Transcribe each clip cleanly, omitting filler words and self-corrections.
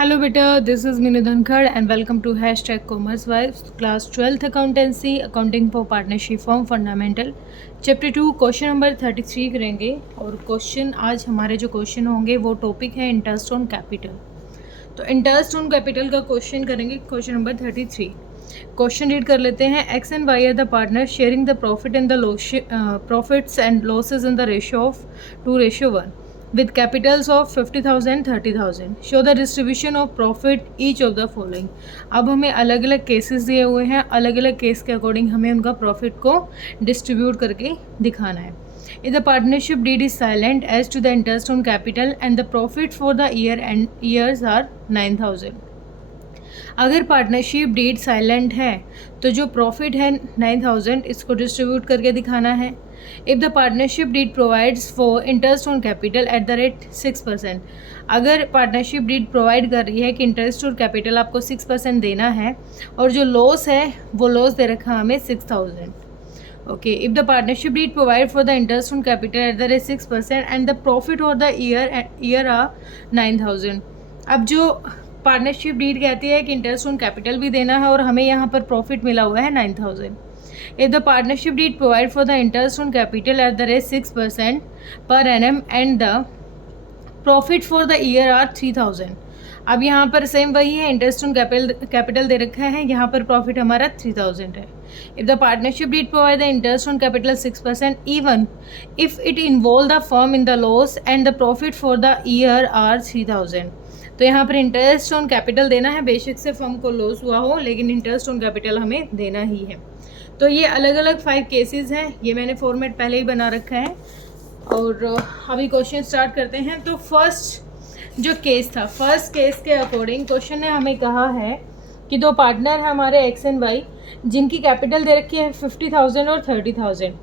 Hello beta, this is Minu Dhankar and welcome to Hashtag Commerce Vibes, Class 12th Accountancy, Accounting for Partnership Firm Fundamental, Chapter 2, question number 33 करेंगे। और question आज हमारे जो question होंगे वो topic है interest on capital. तो interest on capital का क्वेश्चन करेंगे, क्वेश्चन नंबर 33। क्वेश्चन रीड कर लेते हैं। X and y are the partner sharing the profit and the profits and losses in the ratio of 2:1 with capitals of 50,000 30,000 show the distribution of profit each of the following। अब हमें अलग अलग cases दिए हुए हैं, अलग अलग case के अकॉर्डिंग हमें उनका प्रॉफिट को डिस्ट्रीब्यूट करके दिखाना है। If the partnership deed is silent as to the interest on capital and the profit for the years are 9,000। अगर पार्टनरशिप डीड साइलेंट है तो जो प्रॉफिट है 9,000 इसको डिस्ट्रीब्यूट करके दिखाना है। If the partnership deed provides for interest on capital at the rate 6%, अगर पार्टनरशिप डीड प्रोवाइड कर रही है कि इंटरेस्ट और कैपिटल आपको 6% देना है और जो लॉस है वो लॉस दे रखा हमें 6,000। Okay, if the partnership deed provide for the interest on capital at the rate 6% and the profit for the year are 9,000। अब जो पार्टनरशिप डीड कहती है कि इंटरेस्ट ऑन कैपिटल भी देना है और हमें यहाँ पर प्रॉफिट मिला हुआ है 9,000। If the partnership deed provide for the interest on capital at the rate 6% per annum and the profit for the year are 3,000। अब यहाँ पर सेम वही है, इंटरेस्ट ऑन कैपिटल दे रखा है, यहाँ पर प्रॉफिट हमारा 3,000 है। If the partnership deed provide the interest on capital 6% even if it involve the firm in the loss and the profit for the year are 3,000। तो यहाँ पर इंटरेस्ट ऑन कैपिटल देना है, बेशक से फर्म को लॉस हुआ हो लेकिन इंटरेस्ट ऑन कैपिटल हमें देना ही है। तो ये अलग अलग 5 केसेस हैं, ये मैंने फॉर्मेट पहले ही बना रखा है और अभी क्वेश्चन स्टार्ट करते हैं। तो फर्स्ट जो केस था, फर्स्ट केस के अकॉर्डिंग क्वेश्चन ने हमें कहा है कि दो पार्टनर हैं हमारे एक्स एंड वाई जिनकी कैपिटल दे रखी है 50,000 और 30,000।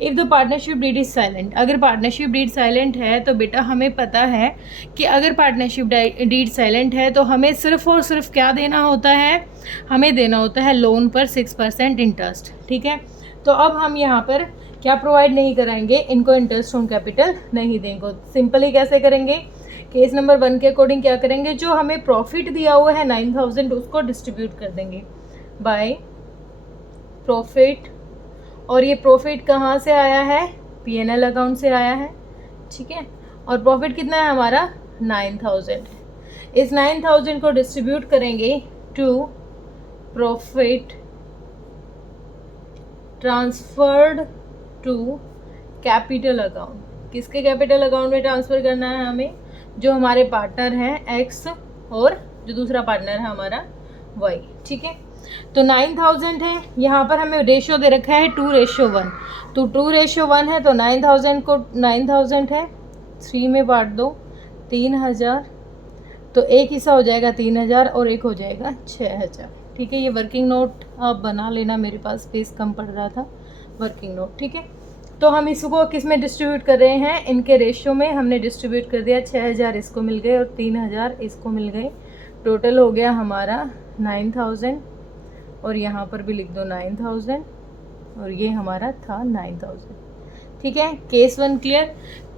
If the partnership deed is silent, अगर पार्टनरशिप डीड साइलेंट है तो बेटा हमें पता है कि अगर पार्टनरशिप डीड साइलेंट है तो हमें सिर्फ और सिर्फ क्या देना होता है, हमें देना होता है लोन पर 6% इंटरेस्ट। ठीक है, तो अब हम यहाँ पर क्या प्रोवाइड नहीं कराएंगे, इनको इंटरेस्ट ऑन कैपिटल नहीं देंगे। सिंपली कैसे करेंगे, केस नंबर 1 के अकॉर्डिंग क्या करेंगे, जो हमें प्रॉफिट दिया हुआ है 9,000 उसको डिस्ट्रीब्यूट कर देंगे बाय प्रॉफिट। और ये प्रॉफिट कहाँ से आया है, P&L अकाउंट से आया है। ठीक है, और प्रॉफिट कितना है हमारा 9,000। इस 9,000 को डिस्ट्रीब्यूट करेंगे to profit transferred to capital account. किसके कैपिटल अकाउंट में ट्रांसफ़र करना है हमें, जो हमारे पार्टनर हैं एक्स और जो दूसरा पार्टनर है हमारा वाई। ठीक है, तो 9,000 है, यहाँ पर हमें रेशियो दे रखा है 2:1। तो 2:1 है तो 9,000 को 9,000 है 3 में बांट दो 3,000, तो एक हिस्सा हो जाएगा 3,000 और एक हो जाएगा 6,000। ठीक है, ये वर्किंग नोट आप बना लेना, मेरे पास स्पेस कम पड़ रहा था वर्किंग नोट। ठीक है, तो हम इसको किस में डिस्ट्रीब्यूट कर रहे हैं, इनके रेशियो में हमने डिस्ट्रीब्यूट कर दिया। 6,000 इसको मिल गए और 3,000 इसको मिल गए, टोटल हो गया हमारा 9,000 और यहाँ पर भी लिख दो 9,000 और ये हमारा था 9,000। ठीक है, केस 1 क्लियर।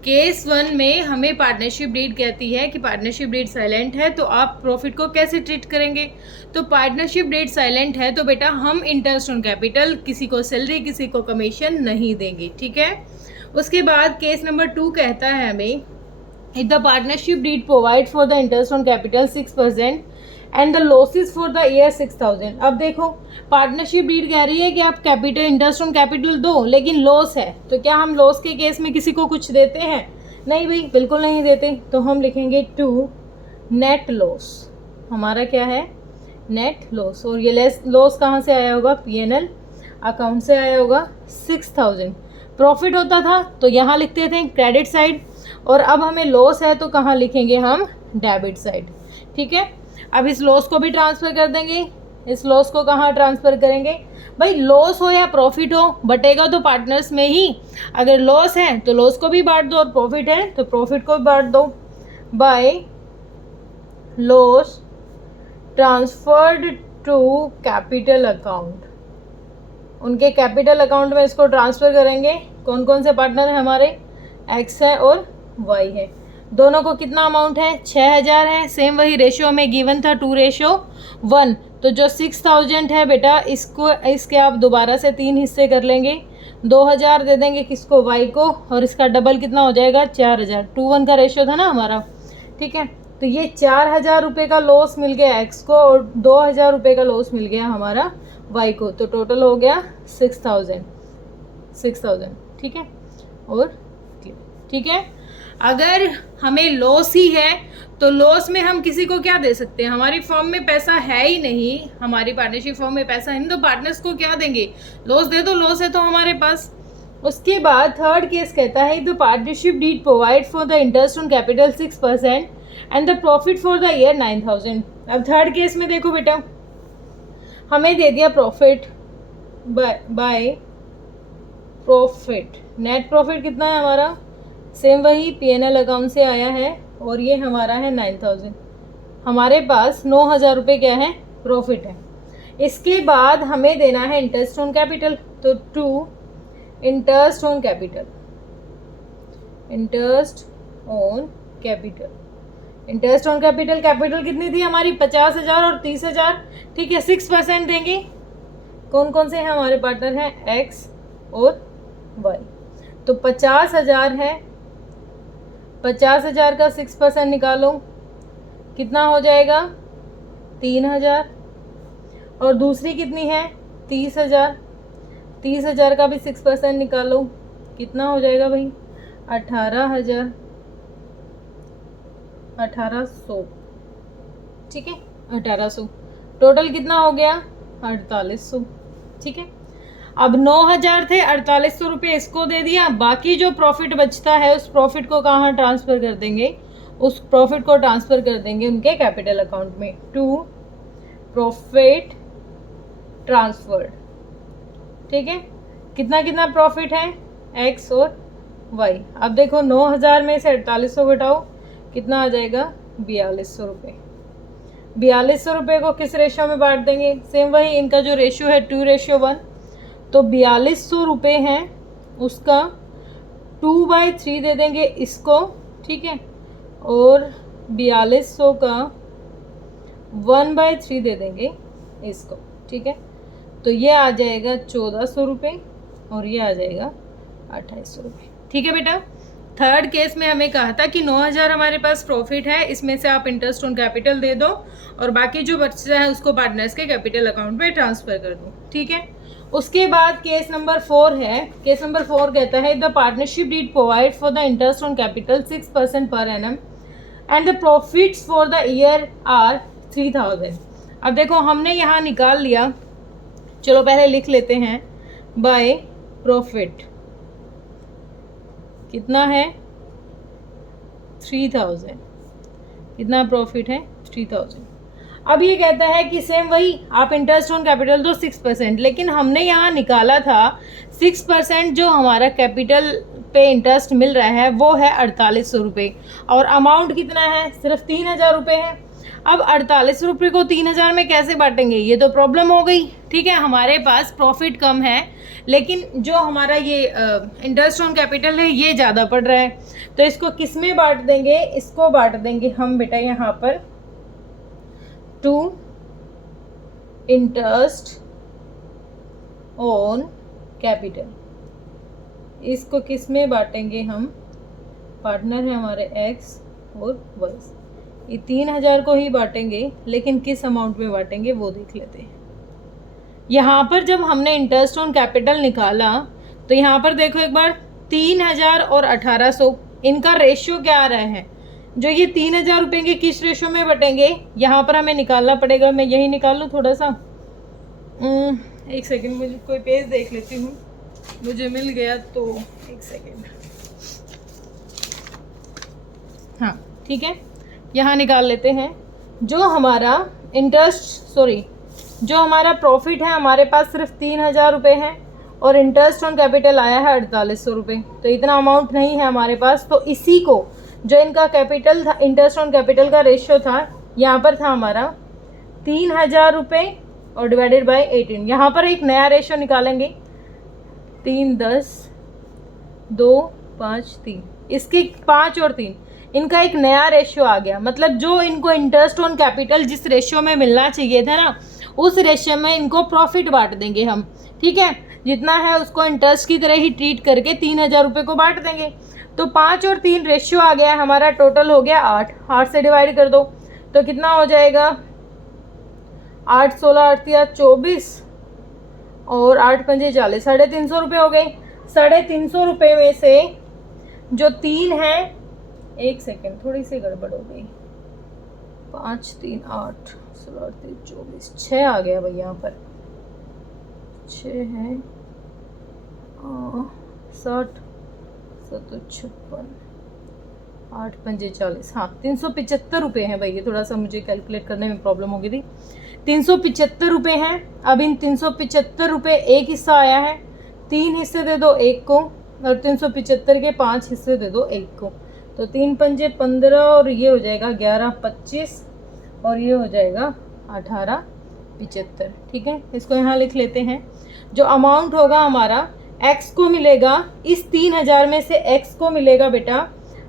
केस 1 में हमें पार्टनरशिप डीड कहती है कि पार्टनरशिप डीड साइलेंट है तो आप प्रॉफिट को कैसे ट्रीट करेंगे। तो पार्टनरशिप डीड साइलेंट है तो बेटा हम इंटरेस्ट ऑन कैपिटल, किसी को सैलरी किसी को कमीशन नहीं देंगे। ठीक है, उसके बाद केस नंबर 2 कहता है हमें if the partnership deed provide for the interest on capital 6% and the losses for the year 6,000। अब देखो पार्टनरशिप डीड कह रही है कि आप कैपिटल इंटरेस्ट ऑन कैपिटल दो लेकिन लॉस है, तो क्या हम लॉस के केस में किसी को कुछ देते हैं, नहीं भाई बिल्कुल नहीं देते। तो हम लिखेंगे टू नेट लॉस, हमारा क्या है नेट लॉस। और ये लॉस कहाँ से आया होगा, P&L अकाउंट से आया होगा। 6,000 प्रॉफिट होता था तो यहाँ लिखते थे क्रेडिट साइड, और अब हमें लॉस है तो कहाँ लिखेंगे हम डेबिट साइड। ठीक है, अब इस लॉस को भी ट्रांसफ़र कर देंगे। इस लॉस को कहाँ ट्रांसफ़र करेंगे, भाई लॉस हो या प्रॉफिट हो बटेगा तो पार्टनर्स में ही। अगर लॉस है तो लॉस को भी बांट दो और प्रॉफिट है तो प्रॉफिट को भी बांट दो by loss transferred to capital account. उनके कैपिटल अकाउंट में इसको ट्रांसफ़र करेंगे। कौन कौन से पार्टनर हैं हमारे, एक्स है और वाई है। दोनों को कितना अमाउंट है, 6000 है। सेम वही रेशियो हमें गिवन था 2:1, तो जो 6000 है बेटा इसके आप दोबारा से 3 हिस्से कर लेंगे, 2000 दे देंगे किसको, वाई को, और इसका डबल कितना हो जाएगा, 4000। 2:1 का रेशियो था ना हमारा, ठीक है। तो ये 4000 रुपये का लॉस मिल गया एक्स को और 2000 रुपये का लॉस मिल गया हमारा वाई को, तो टोटल हो गया 6000, ठीक है। और ठीक है, अगर हमें लॉस ही है तो लॉस में हम किसी को क्या दे सकते हैं, हमारी फॉर्म में पैसा है ही नहीं, हमारी पार्टनरशिप फॉर्म में पैसा है नहीं, तो पार्टनर्स को क्या देंगे, लॉस दे दो, लॉस है तो हमारे पास। उसके बाद थर्ड केस कहता है the partnership deed provide for the interest on capital 6% and the profit for the year 9000। अब थर्ड केस में देखो बेटा, हमें दे दिया profit by profit, net profit कितना है हमारा, सेम वही P&L अकाउंट से आया है, और ये हमारा है 9000। हमारे पास 9000 रुपये क्या है, प्रॉफिट है। इसके बाद हमें देना है इंटरेस्ट ऑन कैपिटल, तो 2 interest on capital, interest on capital, capital कितनी थी हमारी, 50,000 और 30,000, ठीक है। 6% देंगे। कौन कौन से हैं हमारे पार्टनर हैं, एक्स और वाई। तो 50,000 है, 50,000 का 6% निकालो, कितना हो जाएगा, 3,000। और दूसरी कितनी है, 30,000, 30,000 का भी 6% निकालो, कितना हो जाएगा भाई, 18,000, 1800, ठीक है, 1800। टोटल कितना हो गया, 4800, ठीक है। अब 9000 थे, 4800 रुपये इसको दे दिया, बाकी जो प्रॉफिट बचता है उस प्रॉफिट को कहाँ ट्रांसफ़र कर देंगे, उस प्रॉफिट को ट्रांसफ़र कर देंगे उनके कैपिटल अकाउंट में, टू प्रॉफिट ट्रांसफर्ड, ठीक है। कितना कितना प्रॉफिट है, एक्स और वाई। अब देखो 9000 में से 4800 घटाओ, कितना आ जाएगा, 4200 रुपये। 4200 रुपये को किस रेशियो में बांट देंगे, सेम वही, इनका जो रेशियो है 2:1, तो 4200 रुपये हैं, उसका 2/3 दे देंगे इसको, ठीक है, और 4200 का 1/3 दे देंगे इसको, ठीक है। तो ये आ जाएगा 1400 रुपये और ये आ जाएगा 2800 रुपये, ठीक है बेटा। थर्ड केस में हमें कहा था कि 9000 हमारे पास प्रॉफिट है, इसमें से आप इंटरेस्ट ऑन कैपिटल दे दो और बाकी जो बचता है उसको पार्टनर्स के कैपिटल अकाउंट में ट्रांसफ़र कर दो, ठीक है। उसके बाद केस नंबर 4 है। केस नंबर 4 कहता है the partnership deed provide for the interest on capital 6% per annum and the profits for the year are 3000। अब देखो हमने यहाँ निकाल लिया, चलो पहले लिख लेते हैं, बाय प्रॉफिट कितना है, 3000, कितना प्रॉफिट है, 3000। अब ये कहता है कि सेम वही आप इंटरेस्ट ऑन कैपिटल दो 6%, लेकिन हमने यहाँ निकाला था 6% जो हमारा कैपिटल पे इंटरेस्ट मिल रहा है वो है 4800 रुपये, और अमाउंट कितना है, सिर्फ 3000 रुपये है। अब 4800 रुपये को 3000 में कैसे बांटेंगे, ये तो प्रॉब्लम हो गई, ठीक है। हमारे पास प्रॉफिट कम है लेकिन जो हमारा ये इंटरेस्ट ऑन कैपिटल है ये ज़्यादा पड़ रहा है, तो इसको किस में बांट देंगे, इसको बांट देंगे हम बेटा यहाँ पर 2 इंटरेस्ट ऑन कैपिटल। इसको किस में बांटेंगे हम, पार्टनर है हमारे एक्स और वाई, ये 3000 को ही बांटेंगे, लेकिन किस अमाउंट में बांटेंगे वो देख लेते हैं। यहाँ पर जब हमने इंटरेस्ट ऑन कैपिटल निकाला तो यहाँ पर देखो एक बार, 3000 और 1800 इनका रेशियो क्या आ रहा है, जो ये 3000 रुपये के किस रेशियो में बटेंगे, यहाँ पर हमें निकालना पड़ेगा। मैं यही निकाल लूँ थोड़ा सा, एक सेकेंड, मुझे कोई पेज देख लेती हूँ, मुझे मिल गया तो एक सेकेंड, हाँ ठीक है, यहाँ निकाल लेते हैं। जो हमारा जो हमारा प्रॉफिट है हमारे पास सिर्फ 3000 रुपये है और इंटरेस्ट ऑन कैपिटल आया है 4800 रुपये, तो इतना अमाउंट नहीं है हमारे पास। तो इसी को जो इनका कैपिटल था, इंटरेस्ट ऑन कैपिटल का रेशियो था, यहाँ पर था हमारा 3000 रुपये और डिवाइडेड बाय 18। यहाँ पर एक नया रेशियो निकालेंगे, 3 10 2 5 3, इसके 5 और 3, इनका एक नया रेशियो आ गया, मतलब जो इनको इंटरेस्ट ऑन कैपिटल जिस रेशियो में मिलना चाहिए था ना, उस रेशियो में इनको प्रॉफिट बांट देंगे हम। ठीक है, जितना है उसको इंटरेस्ट की तरह ही ट्रीट करके 3,000 रुपये को बांट देंगे। तो 5 और 3 रेशियो आ गया हमारा, टोटल हो गया 8। 8 से डिवाइड कर दो तो कितना हो जाएगा, 8 16 8 24 और 8 पंजे 40, 350 रुपये हो गए। 350 रुपये में से जो 3 है, एक सेकेंड थोड़ी सी गड़बड़ हो गई, 5 3 8 16 8 24, 6 आ गया भाई, यहाँ पर 6 है, 60 7 56, 8 पंजे 40, हाँ 375 रुपये हैं भाई। ये थोड़ा सा मुझे कैलकुलेट करने में प्रॉब्लम हो गई थी। 375 रुपये हैं। अब इन 375 रुपये एक हिस्सा आया है, 3 हिस्से दे दो एक को, और 375 के 5 हिस्से दे दो एक को, तो 3 पंजे 15 और ये हो जाएगा 11 25 और ये हो जाएगा 18 75। ठीक है, इसको यहाँ लिख लेते हैं। जो अमाउंट होगा हमारा, एक्स को मिलेगा, इस 3,000 में से एक्स को मिलेगा बेटा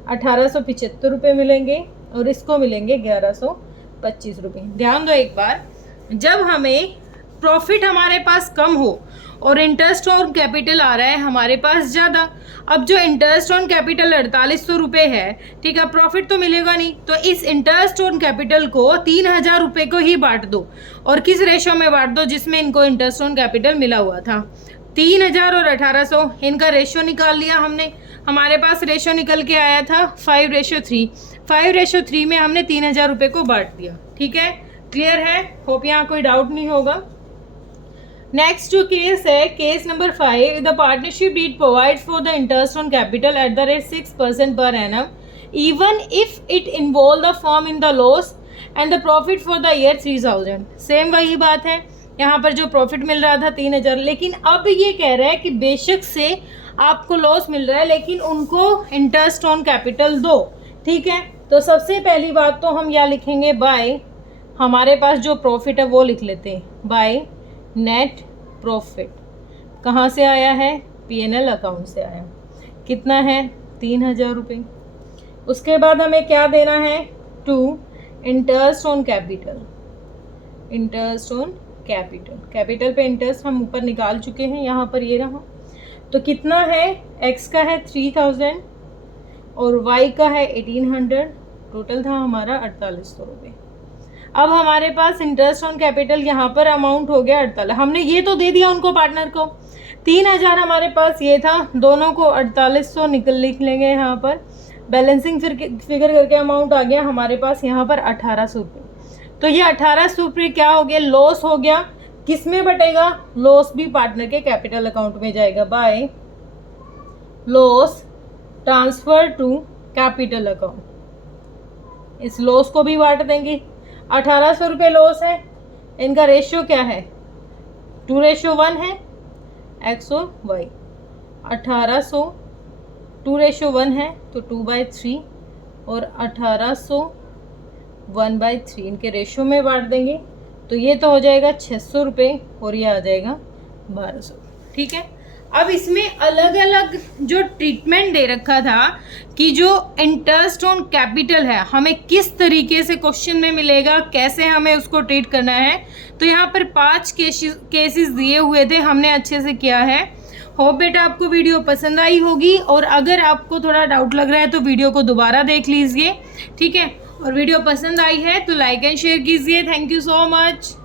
1875 रुपये मिलेंगे और इसको मिलेंगे 1125 रुपये। ध्यान दो एक बार, जब हमें प्रॉफिट हमारे पास कम हो और इंटरेस्ट ऑन कैपिटल आ रहा है हमारे पास ज़्यादा, अब जो इंटरेस्ट ऑन कैपिटल 4800 रुपये है, ठीक है, प्रॉफिट तो मिलेगा नहीं, तो इस इंटरेस्ट ऑन कैपिटल को 3,000 रुपये को ही बांट दो। और किस रेशो में बांट दो, जिसमें इनको इंटरेस्ट ऑन कैपिटल मिला हुआ था। 3,000 और 1800, इनका रेशो निकाल लिया हमने। हमारे पास रेशो निकल के आया था 5:3। 5:3 में हमने 3,000 रुपये को बांट दिया। ठीक है, क्लियर है? होप यहाँ कोई डाउट नहीं होगा। नेक्स्ट जो केस है, case number 5, the partnership deed provides for the interest on capital at the rate 6% per annum even if it involve the firm in the loss and the profit for the year 3,000। Same वही बात है, यहाँ पर जो profit मिल रहा था 3,000, लेकिन अब ये कह रहा है कि बेशक से आपको लॉस मिल रहा है लेकिन उनको इंटरेस्ट ऑन कैपिटल दो। ठीक है, तो सबसे पहली बात तो हम यहाँ लिखेंगे बाय, हमारे पास जो प्रॉफिट है वो लिख लेते हैं, बाय नेट प्रॉफिट। कहाँ से आया है? P&L अकाउंट से आया। कितना है? 3,000 रुपये। उसके बाद हमें क्या देना है? To interest on capital. Interest on capital, capital पे इंटरेस्ट हम ऊपर निकाल चुके हैं, यहाँ पर ये रहा। तो कितना है? x का है 3,000 और y का है 1,800, टोटल था हमारा 4,800 रुपये। अब हमारे पास इंटरेस्ट ऑन कैपिटल यहाँ पर अमाउंट हो गया 48। हमने ये तो दे दिया उनको, पार्टनर को 3,000 हमारे पास ये था, दोनों को 4,800 लिख लेंगे यहाँ पर। बैलेंसिंग फिगर करके अमाउंट आ गया हमारे पास यहाँ पर 1,800 रुपये। तो ये 1,800 रुपये क्या हो गया? लॉस हो गया। किस में बटेगा? लॉस भी पार्टनर के कैपिटल अकाउंट में जाएगा, by loss transfer to capital account. इस लॉस को भी बांट देंगे। 1,800 रुपये लॉस है, इनका रेशियो क्या है? 2:1 है, एक्स और वाई। 1,800 2:1 है तो 2/3 और 1,800 1/3 इनके रेशियो में बांट देंगे। तो ये तो हो जाएगा 600 रुपये और ये आ जाएगा 1,200। ठीक है, अब इसमें अलग अलग जो ट्रीटमेंट दे रखा था कि जो इंटरेस्ट ऑन कैपिटल है हमें किस तरीके से क्वेश्चन में मिलेगा, कैसे हमें उसको ट्रीट करना है। तो यहाँ पर 5 केसेस दिए हुए थे, हमने अच्छे से किया है। होप बेटा आपको वीडियो पसंद आई होगी, और अगर आपको थोड़ा डाउट लग रहा है तो वीडियो को दोबारा देख लीजिए। ठीक है, और वीडियो पसंद आई है तो लाइक एंड शेयर कीजिए। Thank you so much.